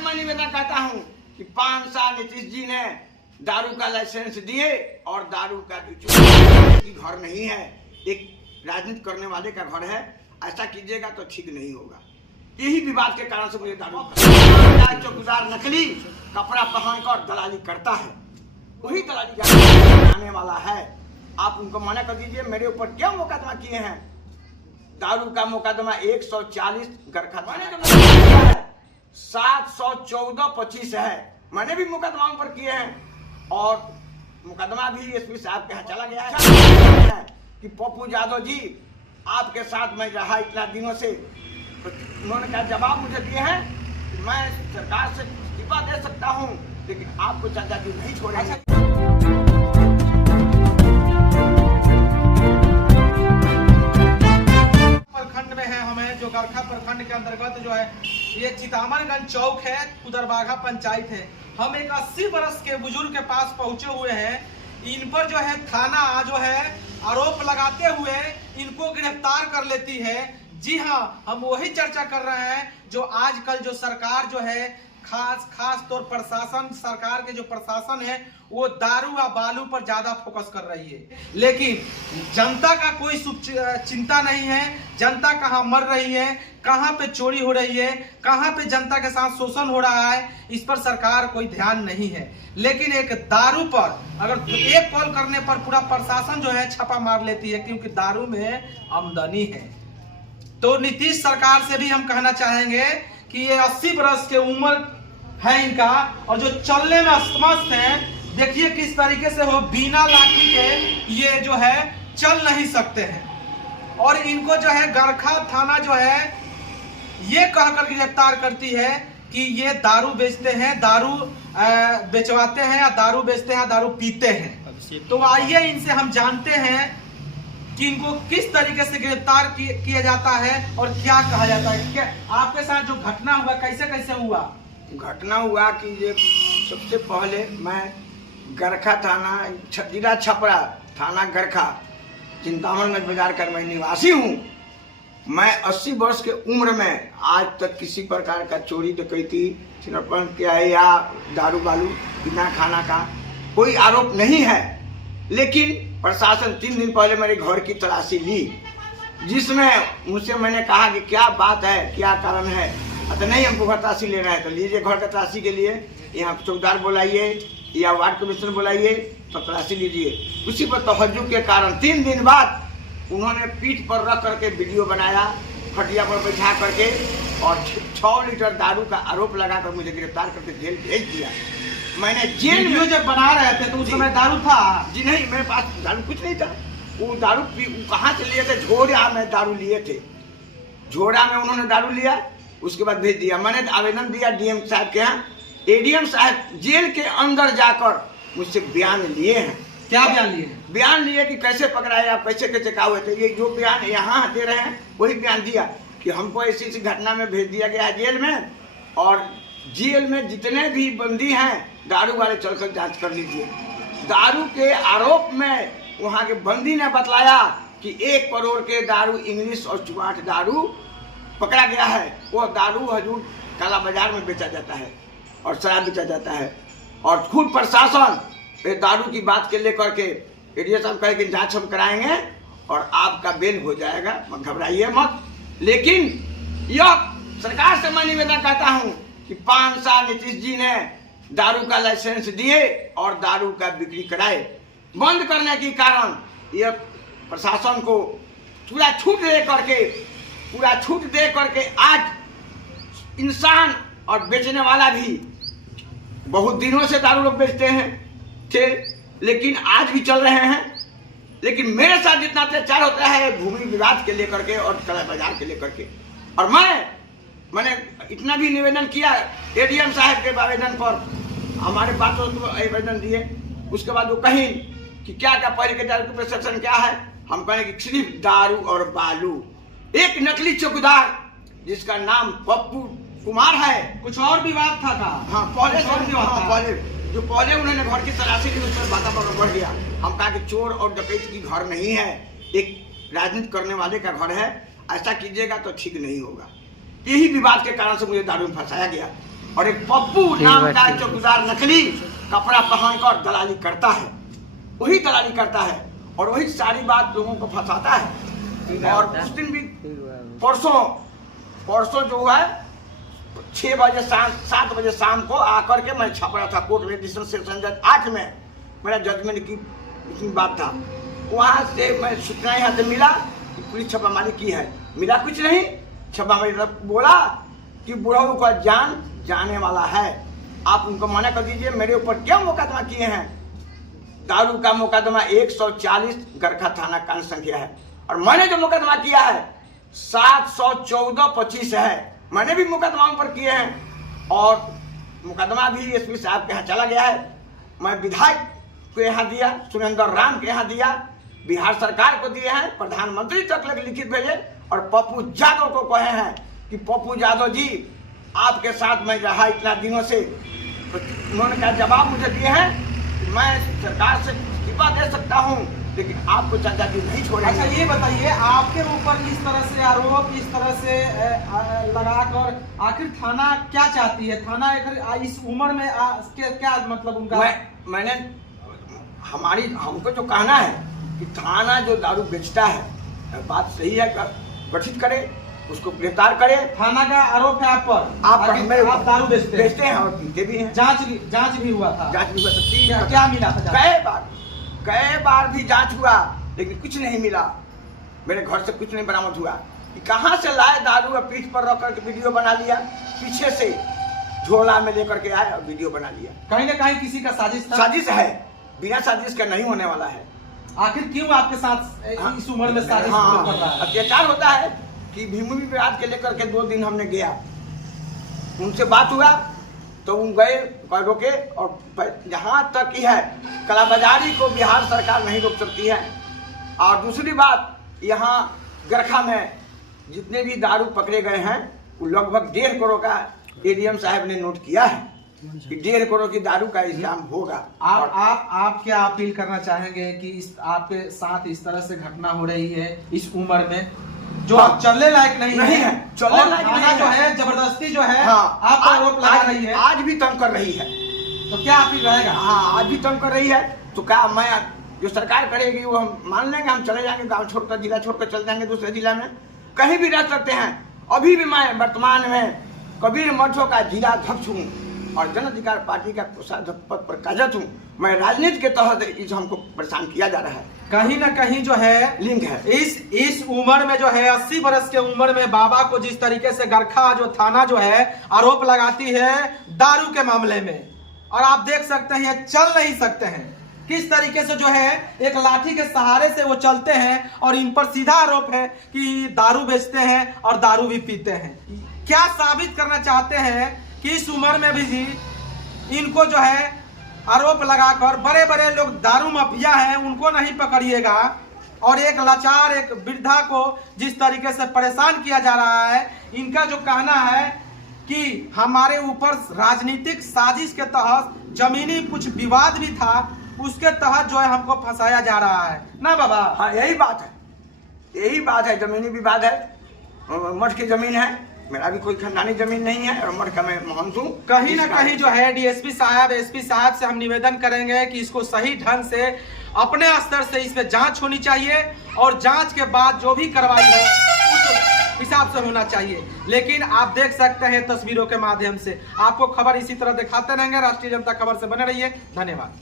से मैं निवेदन करता हूँ कि 5 साल नीतीश जी ने दारू का लाइसेंस दिए और दारू का घर नहीं है, एक राजनीति करने वाले का घर है। ऐसा कीजिएगा तो ठीक नहीं होगा। यही विवाद के कारण से मुझे दारू चौकीदार नकली कपड़ा पहनकर दलाली करता है, वही दलाली आने वाला है। आप उनको मना कर दीजिए। मेरे ऊपर क्या मुकदमा किए हैं? दारू का मुकदमा 140 गरखा 714-25 है। मैंने भी मुकदमाओं पर किए हैं और मुकदमा भी एसपी साहब के यहाँ चला गया है कि पप्पू यादव जी आपके साथ मैं रहा इतना दिनों से। तो उन्होंने क्या जवाब मुझे दिए हैं कि मैं सरकार से इस्तीफा दे सकता हूँ, लेकिन आपको चाचा जी नहीं छोड़ेंगे। प्रखंड में है, हमें जो गरखा प्रखंड के अंतर्गत जो है ये चितामरगंज चौक है, कुदरबाघा पंचायत है। हम एक 80 वर्ष के बुजुर्ग के पास पहुंचे हुए हैं। इन पर जो है थाना जो है आरोप लगाते हुए इनको गिरफ्तार कर लेती है। जी हाँ, हम वही चर्चा कर रहे हैं जो आजकल जो सरकार जो है खास तौर प्रशासन, सरकार के जो प्रशासन है वो दारू व बालू पर ज्यादा फोकस कर रही है, लेकिन जनता का कोई चिंता नहीं है। जनता कहाँ मर रही है, कहाँ पे चोरी हो रही है, कहाँ पे जनता के साथ शोषण हो रहा है, इस पर सरकार कोई ध्यान नहीं है। लेकिन एक दारू पर अगर एक कॉल करने पर पूरा प्रशासन जो है छापा मार लेती है, क्योंकि दारू में आमदनी है। तो नीतीश सरकार से भी हम कहना चाहेंगे कि ये 80 वर्ष के उम्र है इनका और जो चलने में अस्तमस्त है। देखिए किस तरीके से वो बिना लाठी के ये जो है चल नहीं सकते हैं। और इनको जो है गरखा थाना जो है ये कहकर गिरफ्तार करती है कि ये दारू बेचते हैं, दारू बेचवाते हैं या दारू बेचते हैं, दारू पीते हैं। तो आइए इनसे हम जानते हैं कि इनको किस तरीके से गिरफ्तार किया जाता है और क्या कहा जाता है। क्या आपके साथ जो घटना हुआ कैसे कैसे हुआ? घटना हुआ कि ये सबसे पहले मैं गरखा थाना, जिला छपरा, थाना गरखा, चिंतामणगंज बाजार का मैं निवासी हूँ। मैं 80 वर्ष के उम्र में आज तक किसी प्रकार का चोरी डकैती, छिनरपन किया है या दारू बालू बिना खाना का कोई आरोप नहीं है। लेकिन प्रशासन 3 दिन पहले मेरे घर की तलाशी ली, जिसमें मुझसे मैंने कहा कि क्या बात है, क्या कारण है। तो नहीं, हमको घर तलाशी लेना है तो लीजिए घर का तलाशी के लिए यहाँ चौकीदार बुलाइए या वार्ड कमिश्नर बुलाइए तो तलाशी लीजिए। उसी पर तवज्जो के कारण 3 दिन बाद उन्होंने पीठ पर रख करके वीडियो बनाया, खटिया पर बैठा करके और 6 लीटर दारू का आरोप लगाकर मुझे गिरफ्तार करके जेल भेज दिया। मैंने जेल में जब बना रहे थे तो उस समय दारू था? जी नहीं, मेरे पास दारू कुछ नहीं था। वो दारू कहाँ से लिए थे? झोड़ा में दारू लिए थे। झोड़ा में उन्होंने दारू लिया, उसके बाद भेज दिया। मैंने आवेदन दिया डीएम साहब के यहाँ। एडीएम साहब जेल के अंदर जाकर मुझसे बयान लिए हैं। क्या बयान लिए? बयान लिए कि कैसे पकड़ाए आप, कैसे कैसे कहा हुए थे। ये जो बयान यहाँ दे रहे हैं वही बयान दिया कि हमको ऐसी घटना में भेज दिया गया है जेल में, और जेल में जितने भी बंदी हैं दारू वाले चलकर जांच कर लीजिए। दारू के आरोप में वहाँ के बंदी ने बतलाया कि 1 करोड़ के दारू इंग्लिश और चुआट दारू पकड़ा गया है। वो दारू हजूर काला बाजार में बेचा जाता है और शराब बेचा जाता है। और खुद प्रशासन दारू की बात के लेकर के एडीएम साहब कहे कि जांच हम कराएंगे और आपका बेल हो जाएगा, घबराइए मत। लेकिन यह सरकार से मैं निवेदन करता हूँ कि 5 साल नीतीश जी ने दारू का लाइसेंस दिए और दारू का बिक्री कराए। बंद करने के कारण यह प्रशासन को पूरा छूट दे करके आज इंसान और बेचने वाला भी बहुत दिनों से दारू लोग बेचते हैं थे, लेकिन आज भी चल रहे हैं। लेकिन मेरे साथ जितना अत्याचार होता है भूमि विवाद के लेकर के और कला बाजार के लेकर के, और मैंने इतना भी निवेदन किया एडीएम साहब के आवेदन पर, हमारे पास तो आवेदन दिए। उसके बाद वो कहीं कि क्या पहले के दारू की प्रिस्क्रिप्शन क्या है, हम कहें कि सिर्फ दारू और बालू। एक नकली चौकीदार जिसका नाम पप्पू कुमार है। कुछ और विवाद था का? हाँ, पहले उन्होंने घर की तलाशी ली, उस पर वातावरण बढ़ गया। हम कहा कि चोर और डकैत की घर नहीं है, एक राजनीति करने वाले का घर है। ऐसा कीजिएगा तो ठीक नहीं होगा। यही विवाद के कारण से मुझे दारू में फंसाया गया। और एक पप्पू नाम का चौकीदार नकली कपड़ा पहनकर दलाली करता है, वही दलाली करता है और वही सारी बात लोगों को फंसाता है। और उस दिन भी परसों जो है 6 बजे 7 बजे शाम को आकर के मैं छाप रहा था कोर्ट रजिस्ट्रेशन सेशन जज 8 में, मेरा जजमेंट की बात था। वहाँ से मैं सूचना यहाँ से मिला कि पुलिस छापामारी की है, मिला कुछ नहीं। छापामारी बोला कि बुढ़ऊ का जान जाने वाला है, आप उनको मना कर दीजिए। मेरे ऊपर क्या मुकदमा किए हैं? दारू का मुकदमा 140 गरखा थाना कांड संख्या है और मैंने जो मुकदमा किया है 714-25 है। मैंने भी मुकदमाओं पर किए हैं और मुकदमा भी एसपी साहब के यहाँ चला गया है। मैं विधायक के यहाँ दिया, सुरेंद्र राम के यहाँ दिया, बिहार सरकार को दिए हैं, प्रधानमंत्री तक लिखित भेजे और पप्पू यादव को कहे हैं कि पप्पू यादव जी आपके साथ मैं रहा इतना दिनों से, तो उन्होंने क्या जवाब मुझे दिए हैं कि मैं सरकार से इस्तीफा दे सकता हूँ लेकिन आपको चाचा जी नहीं छोड़ेंगे। अच्छा ये बताइए, आपके ऊपर इस तरह से आरोप इस तरह से लगाकर आखिर थाना क्या चाहती है? थाना इस उम्र में क्या मतलब उनका? मैंने हमको जो कहना है कि थाना जो दारू बेचता है, बात सही है, गठित करे, उसको गिरफ्तार करे। थाना का आरोप है आप पर, आप दारू बेचते हैं और पीते भी हैं। जांच भी हुआ था? जांच भी हुआ था। क्या मिला था? कई बार भी जांच हुआ लेकिन कुछ नहीं मिला। मेरे घर से कुछ नहीं बरामद हुआ कि कहाँ से लाए दारू और पीठ पर रख करके वीडियो बना लिया, पीछे से झोला में लेकर के आए और वीडियो बना लिया। कहीं ना कहीं किसी का साजिश है, बिना साजिश का नहीं होने वाला है। आखिर क्यों आपके साथ इस उम्र में साजिश कर रहा है? अत्याचार होता है कि भीमभूमि विवाद के लेकर के 2 दिन हमने गया, उनसे बात हुआ तो वो गए रोके। और जहाँ तक ही है कालाबाजारी को बिहार सरकार नहीं रोक सकती है। और दूसरी बात, यहाँ गरखा में जितने भी दारू पकड़े गए हैं वो लगभग 1.5 करोड़ का एडीएम साहब ने नोट किया है कि 1.5 करोड़ की दारू का इल्जाम होगा। आप क्या अपील करना चाहेंगे कि आपके साथ इस तरह से घटना हो रही है इस उम्र में, जो आप चलने लायक नहीं है, चलने लायक नहीं जो है जबरदस्ती जो है आप आरोप लगा रही है, आज भी तंग कर रही है, तो क्या अपील रहेगा? हाँ, आज भी तंग कर रही है। तो क्या मैं जो सरकार करेगी वो हम मान लेंगे, हम चले जाएंगे गांव छोड़कर, जिला छोड़कर चले जाएंगे दूसरे जिला में, कहीं भी रह सकते हैं। अभी भी मैं वर्तमान में कबीर मठों का जिला अध्यक्ष हूँ और जन अधिकार पार्टी का कोषाध्यक्ष पद पर कार्यरत हूँ। मैं राजनीति के तहत इस हमको परेशान किया जा रहा है। कहीं ना कहीं जो है लिंक है इस उम्र में जो है 80 वर्ष के उम्र में बाबा को जिस तरीके से गरखा जो थाना जो है आरोप लगाती है दारू के मामले में, और आप देख सकते हैं ये चल नहीं सकते हैं, किस तरीके से जो है एक लाठी के सहारे से वो चलते हैं और इन पर सीधा आरोप है कि दारू बेचते हैं और दारू भी पीते हैं। क्या साबित करना चाहते हैं कि इस उम्र में भी जी इनको जो है आरोप लगाकर बड़े बड़े लोग दारू माफिया हैं उनको नहीं पकड़िएगा, और एक लाचार एक वृद्धा को जिस तरीके से परेशान किया जा रहा है। इनका जो कहना है कि हमारे ऊपर राजनीतिक साजिश के तहत जमीनी कुछ विवाद भी था, उसके तहत जो है हमको फंसाया जा रहा है ना बाबा? हाँ, यही बात है, जमीनी विवाद है। मठ की जमीन है, मेरा भी कोई खानदानी जमीन नहीं है और मठ का मैं महंत हूँ। कहीं ना कहीं जो है डीएसपी साहब एसपी साहब से हम निवेदन करेंगे कि इसको सही ढंग से अपने स्तर से इस पे जांच होनी चाहिए और जांच के बाद जो भी कार्रवाई हो उस हिसाब से होना चाहिए। लेकिन आप देख सकते हैं तस्वीरों के माध्यम से, आपको खबर इसी तरह दिखाते रहेंगे। राष्ट्रीय जनता खबर से बने रहिए। धन्यवाद।